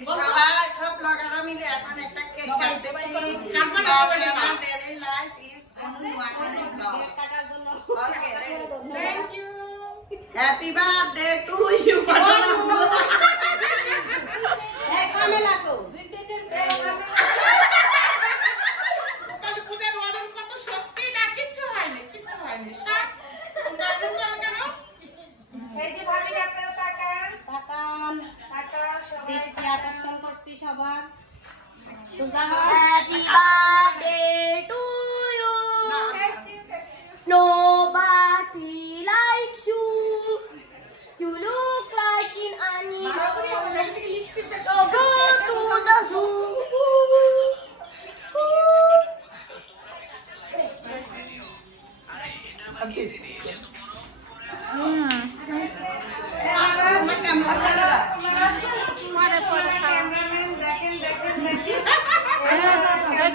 সবাই সব ব্লগাররা মিলে এখন একটা কেক কাটতেছি daily life is Noakhali blog okay thank you happy birthday to you এই কামেলা কো ভিন্টেজের কালি পূজার ওয়ারের কত সত্যি না কিছু হয়নি সব তোমরা কেন এই যে ভাবি আপনারা তাকান দৃষ্টি আকর্ষণ করছি সবার Suja happy birthday to you nobody likes you you look like an animal so go to the zoo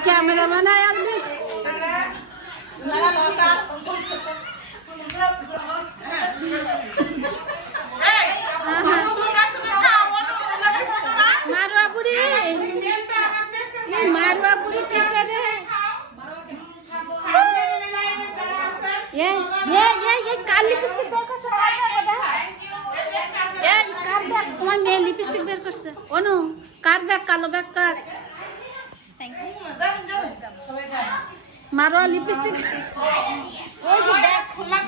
camera बनाया मारवा बुढ़ी क्या करे ये काली लिपस्टिक बेर करছে ये কার ব্যাগ তোমার মেয়ে লিপস্টিক বের করছে অনু কার ব্যাগ কালো ব্যাগ কার মারো লিপস্টিক ওই যে ব্যাগ খোলা